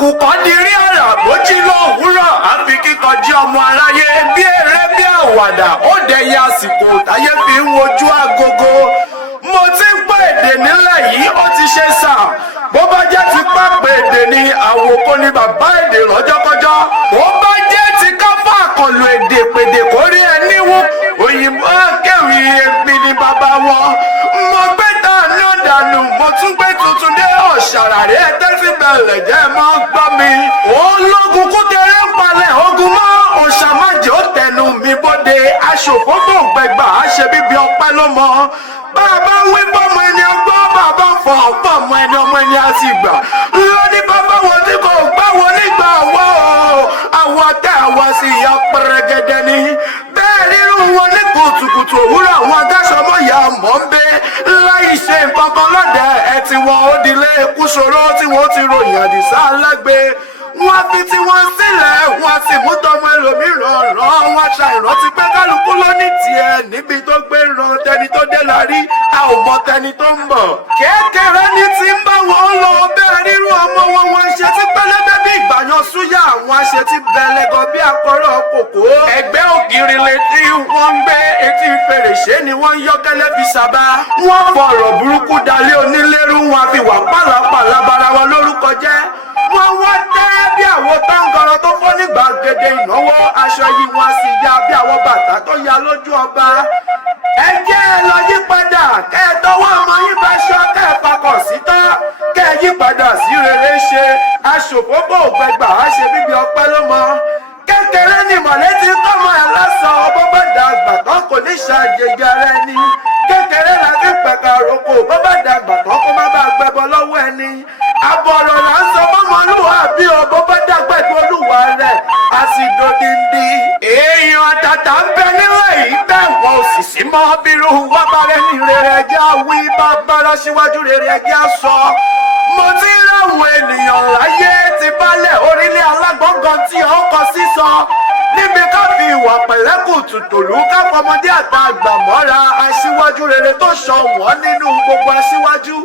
àkùkọ dirí àrà bójí lówùúrọ̀ àfi kíkanjú ọmọ aráyé bí eré bí àwàdà ó dẹ̀yẹ àsìkò táyé fi ń wojú agogo. mo ti ń pè èdè nílẹ̀ yìí ó ti ṣe sà bó bá jẹ́ ti pápẹ́ èdè ni àwòkọ́ ni bàbá èdè lọ́jọ́kọ́jọ́ bó bá jẹ́ ti káfá àkànlò èdè pèdè kórí ẹni wú òyìnbó akẹ́wì èmi ni bàbá wọn. mo gbé dànù dànù mo tún gbé tuntun dé ọ̀ṣàràrí ẹ̀tẹ́sí bẹ̀rẹ̀ jẹ́ mọ́ gbọ́ mi. ológun kúkẹrẹ ń palẹ̀ ogun mọ́ òṣàmájì ó tẹnu mi bóde aṣòfófó gbẹgbà àṣẹ bíbí ọpẹ́ ló mọ. bàbá wí bọ́mọ ẹni ọgbọ́n bàbá fọ ọ̀pọ̀ ọmọ ẹni a sì gbà. lóní bàbá wọn tí kò gbá wọn nígbà wọ́ àwọn tẹ́ àwọn sì ya pẹrẹgẹdẹ ni. bẹ́ẹ̀ nínú wọn ní kùtùkùtù òwúrọ̀ àwọn adáṣọmọ ya mọ̀ ń bẹ láì ṣe nǹkan kan lọ́dẹ̀ ẹ̀ tí wọn ó dilé ikú ṣòro tí wọ́n ti ròyìn àdìsá alágbe. wọ́n fi tí wọ́n sílẹ̀ wọ́n sì mú tọmọ ẹlòmíràn rán wọ́n ṣa ìrántí pé kálukú ló ní tiẹ̀ níbi tó gbé ran tẹni tó dé la rí a ò mọ tẹni tó ń bọ̀. kékeré ní ti ń bá wọn lọ bẹ́ẹ̀ nínú ọmọ wọn wọn ṣe ti pẹlẹbẹ bí ìgbàyàn súyà àwọn ṣe ti bẹlẹgọ bí akọrọ kòkó. ẹgbẹ́ ògiri létí wọ́n ń gbé etí fèrèsé ni wọ́n yọ kẹ́lẹ́ fi sábà. wọ́n fọ̀rọ̀ burúkú dalé onílérú wọn fi wà pàlàpàlà bara wọn lórúkọ jẹ́. wọ́n wá tẹ́ bí àwọn táǹgọ̀rọ̀ tó fọ́ ní gbàgede ìnáwó aṣọ yìí wọn sì ya bí àwọn bàtà tó ya lójú ọba. ẹ jẹ́ ẹ lọ yí padà kẹ́ ẹ tọwọ́ ọmọ yín bá ṣọ kẹ́ ẹ fakọ̀ sí tán kẹ́ ẹ yí padà sí rere ṣe aṣòfófó ògbẹgbà á ṣe bíbí ọpẹ́ ló mọ. kékeré ni mọ̀lẹ́tì tọ́mọ ẹ̀ lásán bó bá dàgbà tán kò ní ṣàjèjì ara ẹni. kékeré la fi pẹ̀ka roko bó bá dàgbà tán kó má bàa gbẹbọ lọ́wọ́ ẹni. àbọ̀rọ̀ là ń sọ fọ́mọlúwàbí o bó bá dàgbà ìlú olúwa rẹ̀ a sì dòdìndì. èèyàn àtàtà ń bẹ nílẹ̀ yìí bẹ́ẹ̀ wọ́n ò sì sí mọ́ bírú wá bá rẹ̀ ní rere ẹjẹ́ àwí bá bára síwájú rere ẹjẹ́ àsọ. mo ti ráwọn ènìyàn láyé ti balẹ̀ orílẹ̀ alágbọ̀ngàn tí ó kọ sísọ níbi ká fi ìwà pẹ̀lẹ́kùtù tòlú ká fọmọdé àtàgbà mọ́ra aṣíwájú rere tó sọ wọ́n nínú gbogbo aṣíwájú.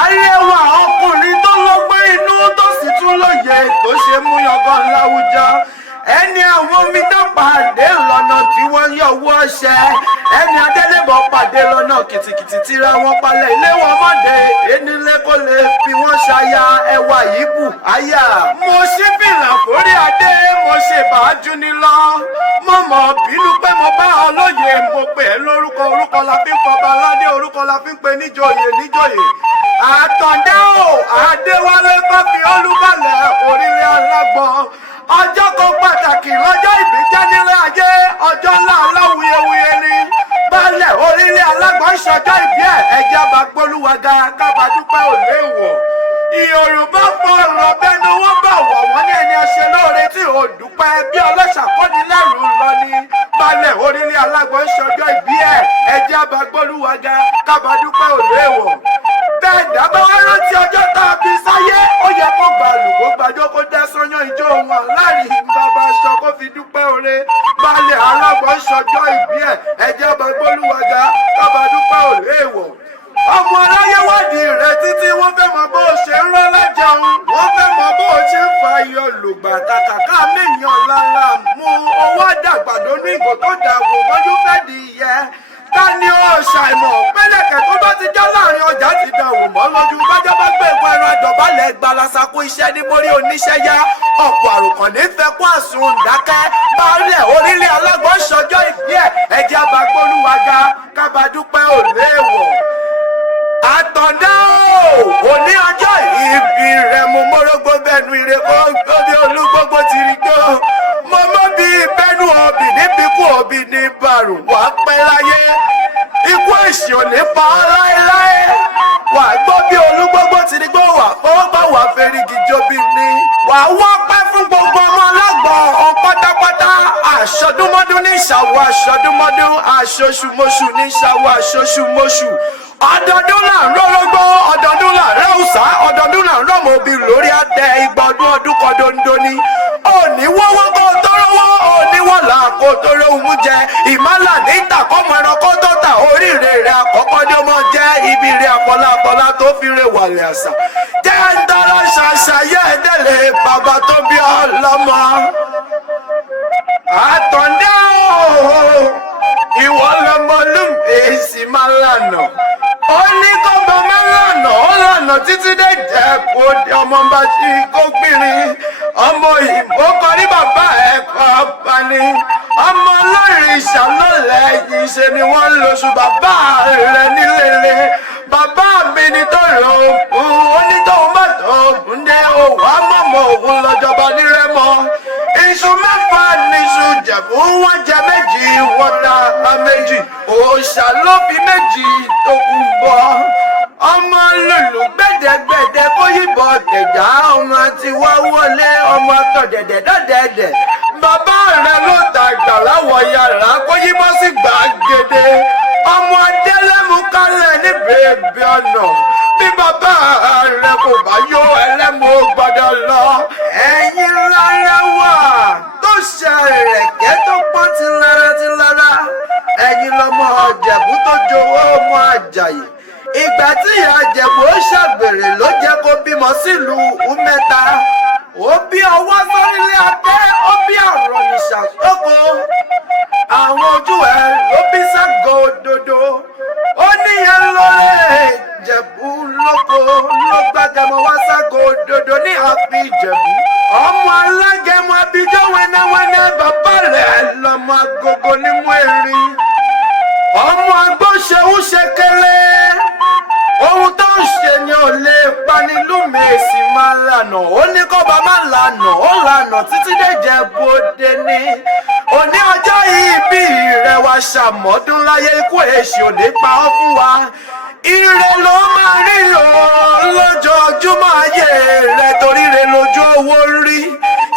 àrẹwà ọkùnrin tó lọ́gbọ́n inú tó sì tún lóye tó ṣe mú yangàn láwùjọ. ẹni àwọn omi tó pàdé lọ́nà tí wọ́n yọ owó ọṣẹ ẹni adélébọ̀ pàdé lọ́nà kìtìkìtì tíra wọn palẹ̀ ilé wọn mọ̀dé enílé kó lè fi wọ́n ṣaya ẹwà yìí bù áyà. mo ṣí fìlà forí adé mo ṣe bàájú ní lọ. mo mọ̀ bínú pé mo bá ọ lóye mo pè é lórúkọ orúkọ la fi ń pọba aládé orúkọ la fi ń pe níjòyè níjòyè. àtọ̀dá o àdéwálé bá fi olúbalẹ̀ orílẹ̀ alágbọ̀n. ọjọ́ kan pàtàkì lọ́jọ́ ìbí jẹ́ nílé ayé ọjọ́ ńlá aláwuyewuye ni. baálẹ̀ orílẹ̀ alágbọ̀n ṣọjọ́ ìbí ẹ̀ ẹ̀jẹ̀ bá gbólúwaga kábà dúpẹ́ ò léèwọ̀. Yorùbá fọ ọ̀rọ̀ bẹ́nu wọ́n bá wọ̀ wọ́n ní ẹni ẹṣẹ lóore tí ò dúpẹ́ bí ọlọ́ṣà kọ́ni lẹ́rù lọ ni. baálẹ̀ orílẹ̀ alágbọ̀n ṣọjọ́ ìbí ẹ̀ ẹ̀jẹ̀ bá gbólúwaga kábà dúpẹ́ ò léèwọ̀. bẹ́ẹ̀ dábàá wá rántí ọjọ́ tá a bí sáyé ó yẹ kó gbà lù kó gbàjọ́ kó dẹ́ sọ́yán ìjọ wọn láàrin bàbá aṣọ kó fi dúpẹ́ oore. baálẹ̀ alágbọ̀n ṣọjọ́ ìbí ẹ̀ ẹ̀jẹ̀ bá gbólúwaga kábà dúpẹ́ ò léèwọ̀. ọmọ aláyé wádìí rẹ títí wọ́n fẹ́ mọ bó o ṣe ń rán lájẹun wọ́n fẹ́ mọ bó o ṣe ń fa iyọ̀ lògbà tàkàkà mẹ́yàn ńláńlá mú owó àdàgbàdo ní ìgò tó dà wò mọ́jú fẹ́ di ìyẹ́. ta ni ó ṣàìmọ̀ pẹ́lẹ́kẹ̀ tó bá ti já láàrin ọjà ti dà wò mọ́ lójú bájá bá gbé ìwọ ẹran àjọbalẹ̀ gbalasako iṣẹ́ ní mórí oníṣẹ́ yá ọ̀pọ̀ àròkàn nífẹ̀ẹ́ kó àsùn dákẹ́ baálẹ̀ orílẹ̀ alágbọ̀n ṣọjọ́ ìbí ẹ̀ ẹ̀jẹ̀ abagbólúwaga kábàdúpẹ́ ò léèwọ̀. àtọ̀dá o òní ọjọ́ ìbí rẹ̀ mo mórógbó bẹ́nu ire kó bí olúgbógbó ti rí gbó mo mọ́ bí bẹ́nu ọ̀bì níbi kú ọ̀bì ní bàrù wà pẹ́ láyé ikú èsì ò ní pa ọ́ láéláé wà gbọ́ bí olúgbógbó ti rí gbó wà fọwọ́gbà wà fẹ́rìgì jóbi ní wà wọ́ pẹ́ fún gbogbo ọmọ ọlọ́gbọ̀n pátápátá àṣọdúnmọ́dún ní ìṣàwọ̀ àṣọdúnmọ́dún àṣoṣùmọ́ṣù ní ìṣàwọ̀ àṣoṣùmọ́ṣù ọdọọdún là ń rọrọgbọ ọdọọdún là ń rẹwùsá ọdọọdún là ń rọmọ obì lórí àtẹ ìgbọdún ọdún kọdọọdún ni òní wọ́wọ́ kó tó rówó òní wọ́lá kó tó rówó jẹ ìmọ̀lá ní ìtàkọ́mọ ẹranko tó ta oríire rẹ̀ àkọ́kọ́ ni ó mọ̀ jẹ́ ibi rẹ̀ àfọláfọlá tó fi rè wàlẹ̀ àṣà jẹ́ ń tọrọ ṣàṣàyẹ délé bàbá tó bí ọlọ́mọ. Àtọ̀ndé ooo ìwọ lọmọlúmọ èsì máa lànà ó ní kọ́bọ máa lànà ó lànà títí dé jẹ́kó ọmọ bá ti kó gbìnrín ọmọ òyìnbó kọrí bàbá ẹ̀ pàápàá ni ọmọ olórin ìṣàlọ́lẹ̀ yìí ṣe ni wọ́n ń lóṣù bàbá rẹ̀ nílé bàbá mi ní tó rò ó onítọ̀hún má tó ògùn dé òwò àmọ̀mọ̀ òun lọ́jọba nírẹ́mọ iṣu mẹ́fà níṣu jẹ̀bú wọ́n jẹ méjì wọ́n ta méjì òòṣà ló fi méjì tó kú bọ́ ọmọ lùlù gbẹ̀dẹ̀gbẹ̀dẹ̀ kó yìnbọn tẹ̀já ọmọ tí wọ́n wọlé ọmọ tọ̀dẹ̀dẹ̀ dọ́dẹ̀dẹ̀ bàbá rẹ̀ ló ta ìgbà láwọ̀ yàrá kó yìnbọn sí gbàgede ọmọ adélẹ́mú kálẹ̀ ní bèbè ọ̀nà bí bàbá rẹ̀ kò bá yó ẹlẹ́mú gbọ́dọ̀ lọ ẹ̀yìn lára wà tó ṣe ẹ̀rẹ̀kẹ́ tó pọ́n tilára ẹ̀yìn lọmọ ọ̀jẹ̀bú tó jowó ọmọ àjàyè ìgbà tí ìyá àjẹ̀bú ó ṣàgbèrè ló jẹ́ kó bímọ sílùú mẹ́ta ó bí ọwọ́ sórílẹ̀ abẹ́ ó bí àrùn ìṣàkóso àwọn ojú ẹ̀ ló bí ságò òdodo ó níyẹn lọ́rẹ́ ìjẹ̀bú lóko ló gbàgẹ̀mọ wá ságò òdodo ní àfi ìjẹ̀bú ọmọ alágẹmọ abijọ́ wẹ́nẹ́wẹ́nẹ́ bàbá rẹ̀ lọ́mọ agogo nímú erin ọmọ agbóṣeú ṣe kéré ohun tó ń ṣe ni ò lè panilúmi èsì máa lànà ó ní kọ́ba máa lànà ó lànà títí dé Ìjẹ̀bú-Òde ni òní ọjọ́ yìí bí rẹ̀ wá ṣàmọ́dún láyé ikú èṣì ò ní pa ọ́ fún wa ire ló máa rí o lójoojúmọ́ ayé rẹ̀ torí rẹ̀ lójú owó rí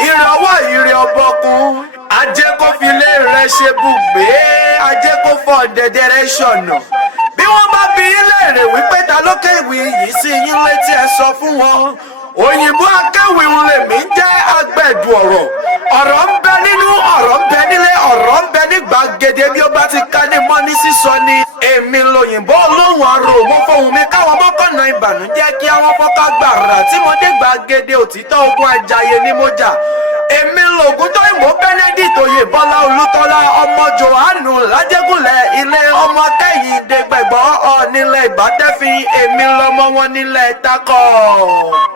ìrànwọ́ ìrè ọ̀bọ̀kún ajé kó fi lé rẹ̀ ṣe bùgbé ajé kó fọ́ dẹ̀dẹ̀ rẹ̀ ṣọ̀nà bí wọ́n bá bi ilé rẹ̀ wípé ta ló kéwì yìí sí yín létí ẹ sọ fún wọn òyìnbó akéwì ń lè mí jẹ́ agbẹ̀dù ọ̀rọ̀ ń bẹ nínú ọ̀rọ̀ ń bẹ nílé ọ̀rọ̀ ń bẹ ní gbàgede bí ó bá ti ká ní mọ́ ní sísọ ni èmi lòyìnbó olóhùn arò mo fohùn mi káwọn mọ́kànnà ìbànújẹ́ kí àwọn fọ́ká gbàrà tí mo dé gbàgede òtítọ́ ogun Àjàyè ni mo jà èmi lògùn tó ìmọ̀ Benedict Oyèbọ́lá Olútọ́lá ọmọ Jòhánù Lájẹ́gúnlẹ̀ ilé ọmọ Kẹ́hìndé gbẹ̀gbọ́ nílẹ̀ Ìbátẹ́fin èmi lọmọ wọn nílẹ̀ Tákọ̀.